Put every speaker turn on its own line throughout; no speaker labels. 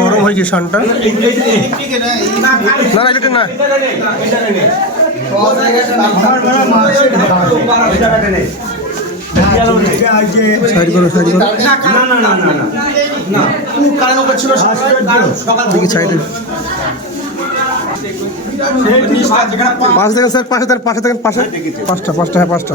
গরম হয়ে গেছে শানটা না না এটা না স্যার পাশে দেখেন পাশে দেখেন পাশে পাঁচটা পাঁচটা হ্যাঁ পাঁচটা।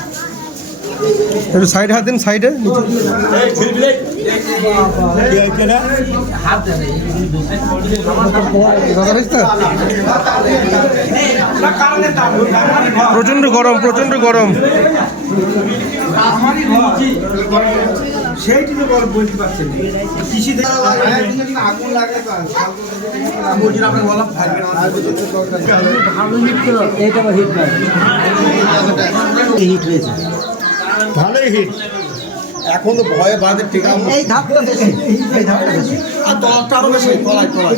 একটু সাইডে হাত দিন, সাইডে? প্রচণ্ড গরম প্রচণ্ড গরম।
সেইটি তো বল বলতে পারছেন কৃষি ভালোই হিট
এখন তো ভয়ে টিকা
এই ধাপটা বেশি এই ধাপটা বেশি।
আর তলাটা আরও বেশি তলায় তলায়।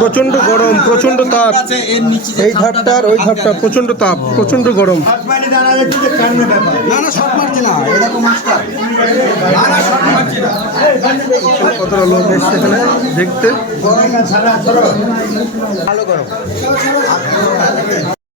প্রচণ্ড গরম প্রচণ্ড তাপ। এই ধাপটা আর ওই ধাপটা প্রচণ্ড তাপ প্রচণ্ড গরম। কতটা লোক এসছে এখানে দেখতে?
ভালো